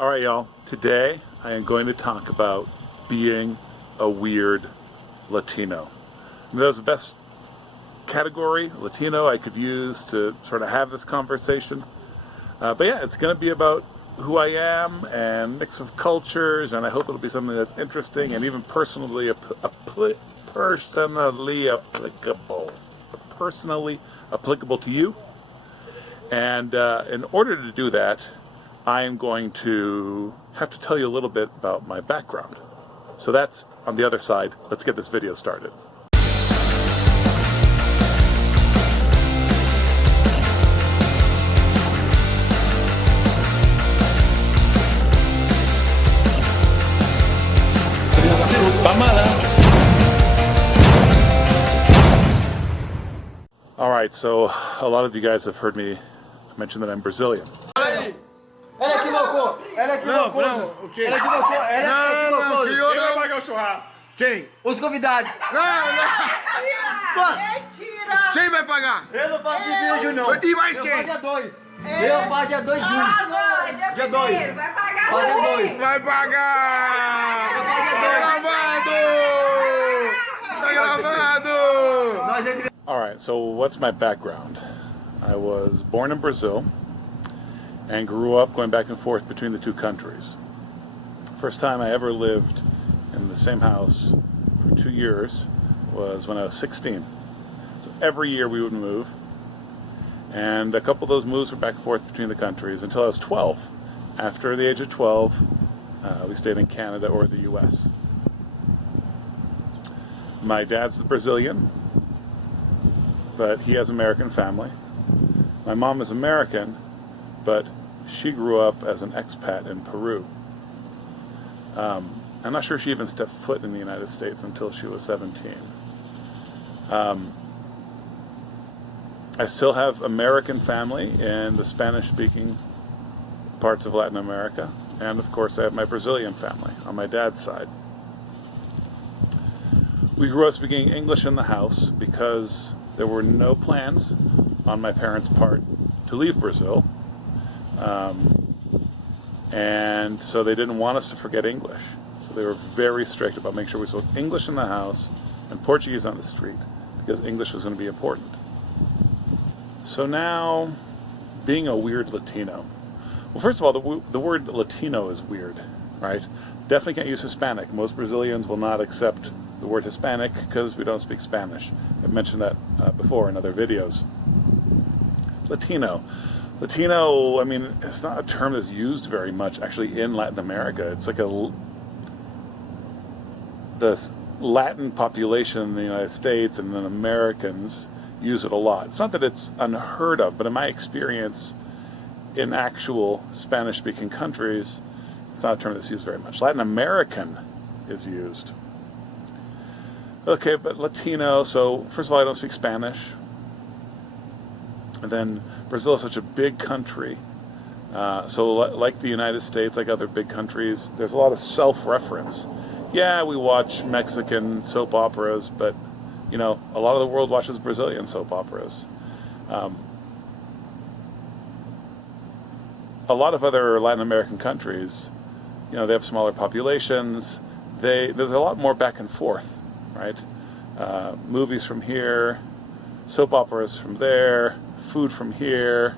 All right, y'all. Today I am going to talk about being a weird Latino. That's the best category, Latino, I could use to sort of have this conversation. But yeah, it's going to be about who I am and mix of cultures, and I hope it'll be something that's interesting and even personally applicable to you. And in order to do that, I am going to have to tell you a little bit about my background. So that's on the other side. Let's get this video started. All right, so a lot of you guys have heard me mention that I'm Brazilian. Ela equivocou! Ela equivocou! Não, o quê? Ela equivocou! Ela Não, criou Quem vai não. pagar o churrasco? Quem? Os convidados! Não. Mentira! Quem vai pagar? Eu não faço beijo, não! E mais Eu quem? faço dia 2! Eu faço dia 2 de julho! Dia 2! Vai pagar Vai dia também. 2! Vai pagar! Tá gravado! Tá gravado! Nós é que... All right, so what's my background? I was born in Brazil and grew up going back and forth between the two countries. First time I ever lived in the same house for 2 years was when I was 16. So every year we would move, and a couple of those moves were back and forth between the countries until I was 12. After the age of 12, we stayed in Canada or the US. My dad's Brazilian, but he has American family. My mom is American, but she grew up as an expat in Peru. I'm not sure she even stepped foot in the United States until she was 17. I still have American family in the Spanish-speaking parts of Latin America, and of course I have my Brazilian family on my dad's side. We grew up speaking English in the house because there were no plans on my parents' part to leave Brazil. And so they didn't want us to forget English. So they were very strict about making sure we spoke English in the house and Portuguese on the street, because English was going to be important. So now, being a weird Latino. Well, first of all, the word Latino is weird, right? Definitely can't use Hispanic. Most Brazilians will not accept the word Hispanic because we don't speak Spanish. I've mentioned that before in other videos. Latino, I mean, it's not a term that's used very much actually in Latin America. It's like the Latin population in the United States and then Americans use it a lot. It's not that it's unheard of, but in my experience in actual Spanish-speaking countries, it's not a term that's used very much. Latin American is used. Okay, but Latino, so first of all, I don't speak Spanish. And then Brazil is such a big country. So like the United States, like other big countries, there's a lot of self-reference. Yeah, we watch Mexican soap operas, but you know, a lot of the world watches Brazilian soap operas. A lot of other Latin American countries, you know, they have smaller populations. There's a lot more back and forth, right? Movies from here, soap operas from there, food from here,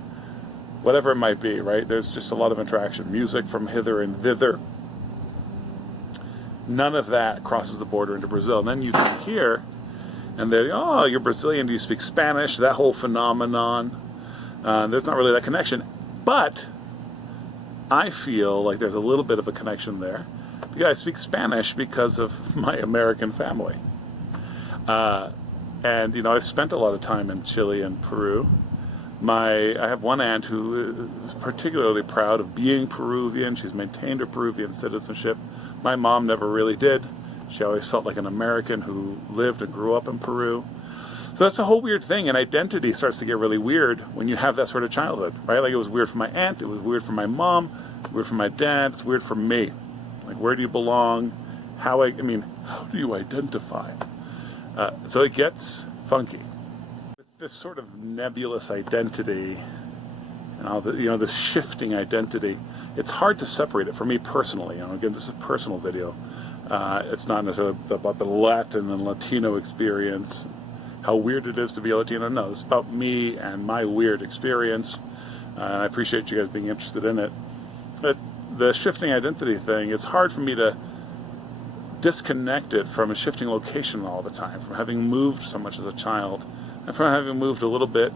whatever it might be, right? There's just a lot of interaction. Music from hither and thither. None of that crosses the border into Brazil. And then you come here, and they're, oh, you're Brazilian, do you speak Spanish? That whole phenomenon. There's not really that connection. But I feel like there's a little bit of a connection there, because I speak Spanish because of my American family. And, you know, I've spent a lot of time in Chile and Peru. I have one aunt who is particularly proud of being Peruvian. She's maintained her Peruvian citizenship. My mom never really did. She always felt like an American who lived and grew up in Peru. So that's a whole weird thing, and identity starts to get really weird when you have that sort of childhood, right? Like, it was weird for my aunt, it was weird for my mom, weird for my dad, it's weird for me. Like, where do you belong? How do you identify? So it gets funky. With this sort of nebulous identity, and all the, you know, this shifting identity, it's hard to separate it for me personally. Again, this is a personal video. It's not necessarily about the Latin and Latino experience, how weird it is to be a Latino. No, it's about me and my weird experience. And I appreciate you guys being interested in it. But the shifting identity thing, it's hard for me to disconnect it from a shifting location all the time, from having moved so much as a child, and from having moved a little bit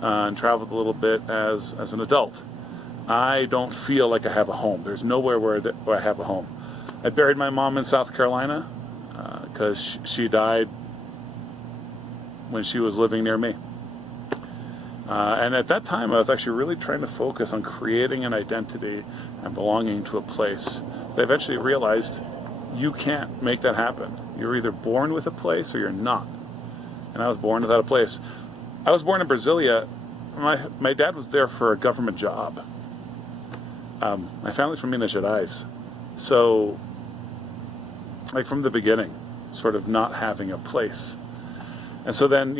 and traveled a little bit as an adult. I don't feel like I have a home. There's nowhere where I have a home. I buried my mom in South Carolina because she died when she was living near me. And at that time, I was actually really trying to focus on creating an identity and belonging to a place. I eventually realized you can't make that happen. You're either born with a place or you're not. And I was born without a place. I was born in Brasilia. My dad was there for a government job. My family's from Minas Gerais. So, like from the beginning, sort of not having a place. And so then,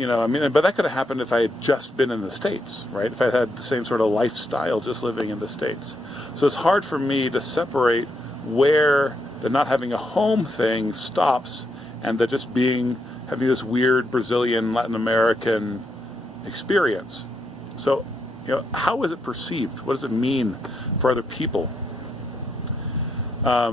but that could have happened if I had just been in the States, right? If I had the same sort of lifestyle just living in the States. So it's hard for me to separate where the not having a home thing stops and the just having this weird Brazilian, Latin American experience. So, how is it perceived? What does it mean for other people? A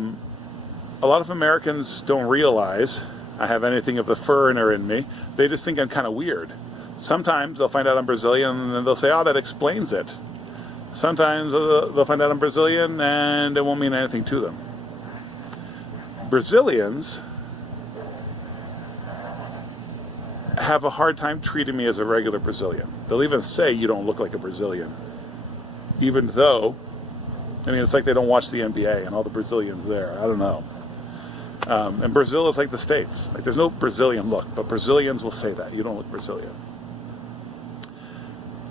lot of Americans don't realize I have anything of the foreigner in me. They just think I'm kind of weird. Sometimes they'll find out I'm Brazilian and then they'll say, oh, that explains it. Sometimes they'll find out I'm Brazilian and it won't mean anything to them. Brazilians have a hard time treating me as a regular Brazilian. They'll even say you don't look like a Brazilian. Even though, it's like they don't watch the NBA and all the Brazilians there. I don't know. And Brazil is like the States. Like there's no Brazilian look, but Brazilians will say that. You don't look Brazilian.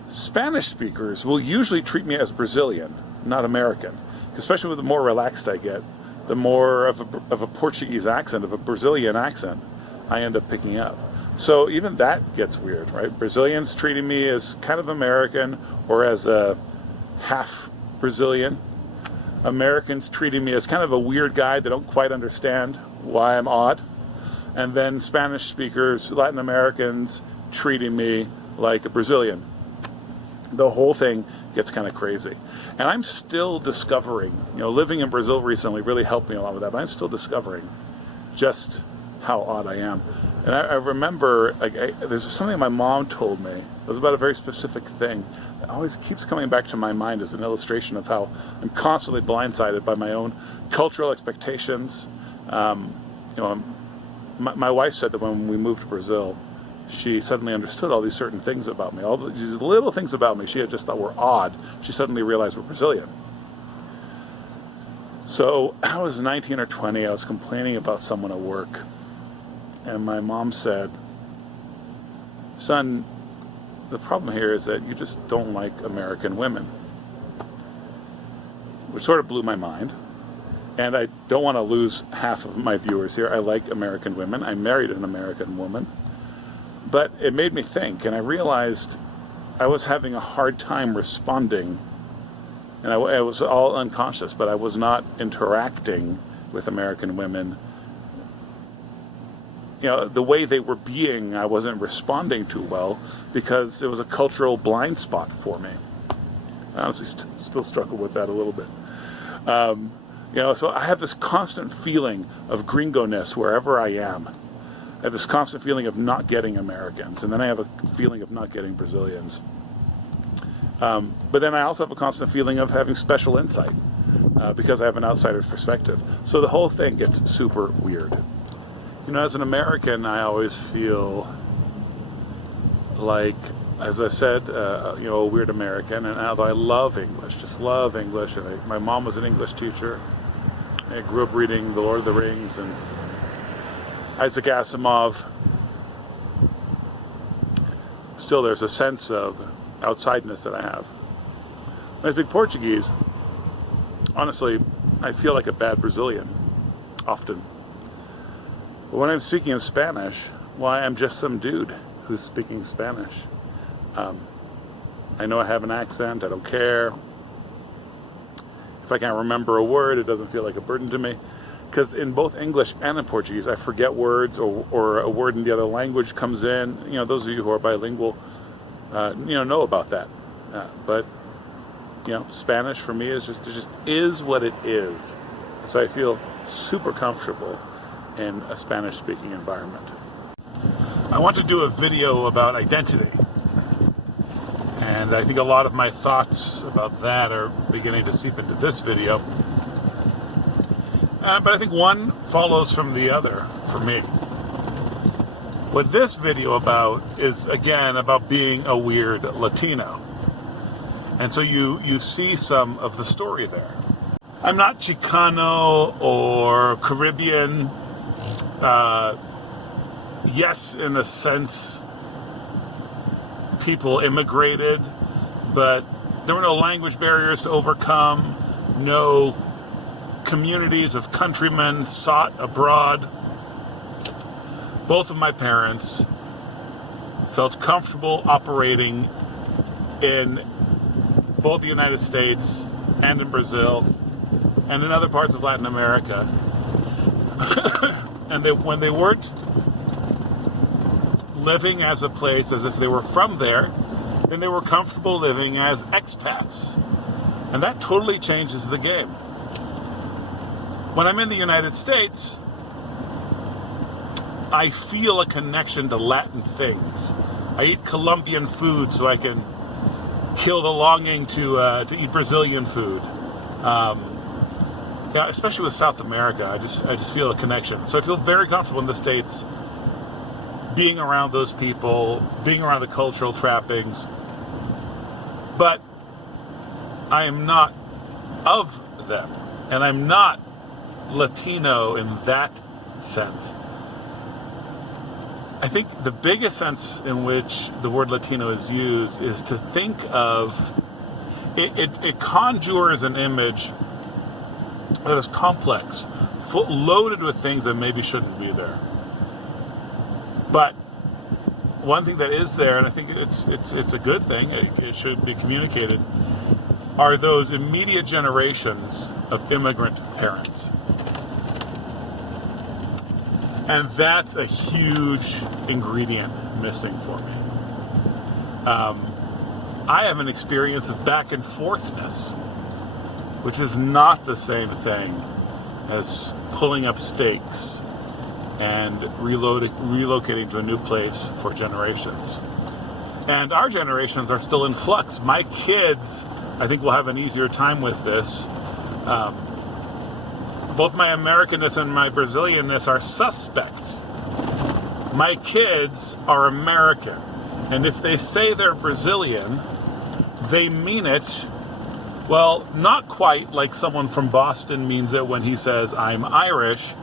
Spanish speakers will usually treat me as Brazilian, not American. Especially with the more relaxed I get, the more of a Portuguese accent, of a Brazilian accent, I end up picking up. So even that gets weird, right? Brazilians treating me as kind of American or as a half Brazilian. Americans treating me as kind of a weird guy. They don't quite understand why I'm odd. And then Spanish speakers, Latin Americans, treating me like a Brazilian. The whole thing gets kind of crazy. And I'm still discovering, living in Brazil recently really helped me a lot with that, but I'm still discovering just how odd I am. And I remember, there's something my mom told me. It was about a very specific thing. It always keeps coming back to my mind as an illustration of how I'm constantly blindsided by my own cultural expectations. My wife said that when we moved to Brazil, she suddenly understood all these certain things about me. All these little things about me she had just thought were odd. She suddenly realized were Brazilian. So I was 19 or 20. I was complaining about someone at work. And my mom said, son, the problem here is that you just don't like American women. Which sort of blew my mind. And I don't want to lose half of my viewers here. I like American women. I married an American woman. But it made me think, and I realized I was having a hard time responding. And I was all unconscious, but I was not interacting with American women. The way they were being, I wasn't responding too well because it was a cultural blind spot for me. I honestly still struggle with that a little bit. So I have this constant feeling of gringo-ness wherever I am. I have this constant feeling of not getting Americans, and then I have a feeling of not getting Brazilians. But then I also have a constant feeling of having special insight because I have an outsider's perspective. So the whole thing gets super weird. As an American, I always feel like, as I said, a weird American. And although I love English, just love English, and my mom was an English teacher. I grew up reading The Lord of the Rings and Isaac Asimov. Still, there's a sense of outsideness that I have. When I speak Portuguese, honestly, I feel like a bad Brazilian, often. But when I'm speaking in Spanish, I'm just some dude who's speaking Spanish. I know I have an accent, I don't care. If I can't remember a word, it doesn't feel like a burden to me. Because in both English and in Portuguese, I forget words, or a word in the other language comes in. You know, those of you who are bilingual, know about that. But Spanish for me is just is what it is. So I feel super comfortable in a Spanish-speaking environment. I want to do a video about identity. And I think a lot of my thoughts about that are beginning to seep into this video. But I think one follows from the other for me. What this video about is, again, about being a weird Latino. And so you see some of the story there. I'm not Chicano or Caribbean. Yes, in a sense, people immigrated, but there were no language barriers to overcome, no communities of countrymen sought abroad. Both of my parents felt comfortable operating in both the United States and in Brazil and in other parts of Latin America. And when they weren't living as a place as if they were from there, then they were comfortable living as expats. And that totally changes the game. When I'm in the United States, I feel a connection to Latin things. I eat Colombian food so I can kill the longing to eat Brazilian food. Especially with South America, I just feel a connection. So I feel very comfortable in the States, being around those people, being around the cultural trappings. But I am not of them, and I'm not Latino in that sense. I think the biggest sense in which the word Latino is used is to think of it conjures an image that is complex, loaded with things that maybe shouldn't be there. But one thing that is there, and I think it's a good thing, it should be communicated, are those immediate generations of immigrant parents. And that's a huge ingredient missing for me. I have an experience of back and forthness, which is not the same thing as pulling up stakes and relocating to a new place for generations. And our generations are still in flux. My kids, I think, will have an easier time with this. Both my Americanness and my Brazilianness are suspect. My kids are American. And if they say they're Brazilian, they mean it, well, not quite like someone from Boston means it when he says, I'm Irish,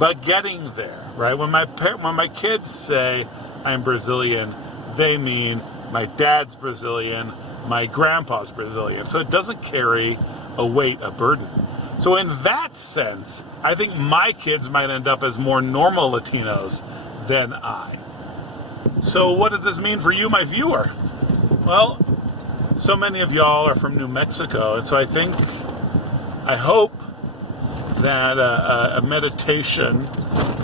but getting there, right? When my kids say, I'm Brazilian, they mean my dad's Brazilian, my grandpa's Brazilian. So it doesn't carry a weight, a burden. So in that sense, I think my kids might end up as more normal Latinos than I. So what does this mean for you, my viewer? Well, so many of y'all are from New Mexico, and so I hope that a meditation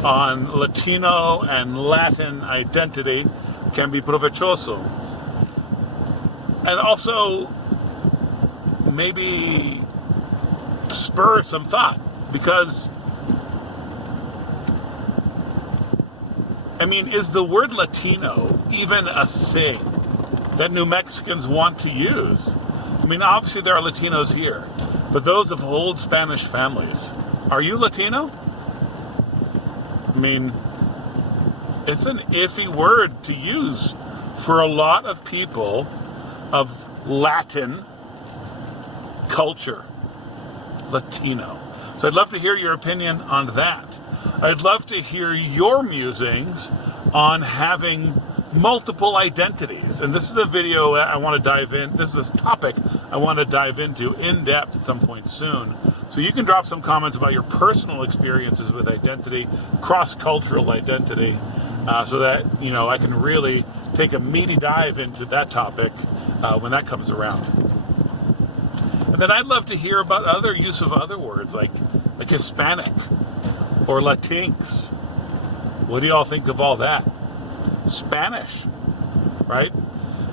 on Latino and Latin identity can be provechoso. And also, maybe spur some thought, because is the word Latino even a thing that New Mexicans want to use? Obviously there are Latinos here, but those of old Spanish families, are you Latino? It's an iffy word to use for a lot of people of Latin culture. Latino. So I'd love to hear your opinion on that. I'd love to hear your musings on having multiple identities. And this is a video I want to dive in. This is a topic I want to dive into in depth at some point soon. So you can drop some comments about your personal experiences with identity, cross-cultural identity, so that I can really take a meaty dive into that topic when that comes around. And And then I'd love to hear about other use of other words like Hispanic or Latinx. What do y'all think of all that? Spanish, right?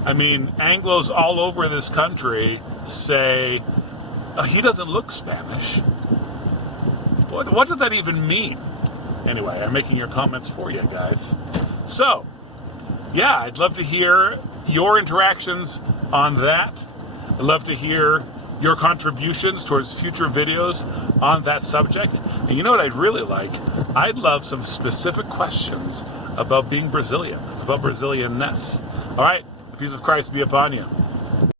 I mean, Anglos all over this country say, he doesn't look Spanish. What does that even mean? Anyway, I'm making your comments for you guys. So, yeah, I'd love to hear your interactions on that. I'd love to hear your contributions towards future videos on that subject. And you know what I'd really like? I'd love some specific questions about being Brazilian, about Brazilianness. All right, the peace of Christ be upon you.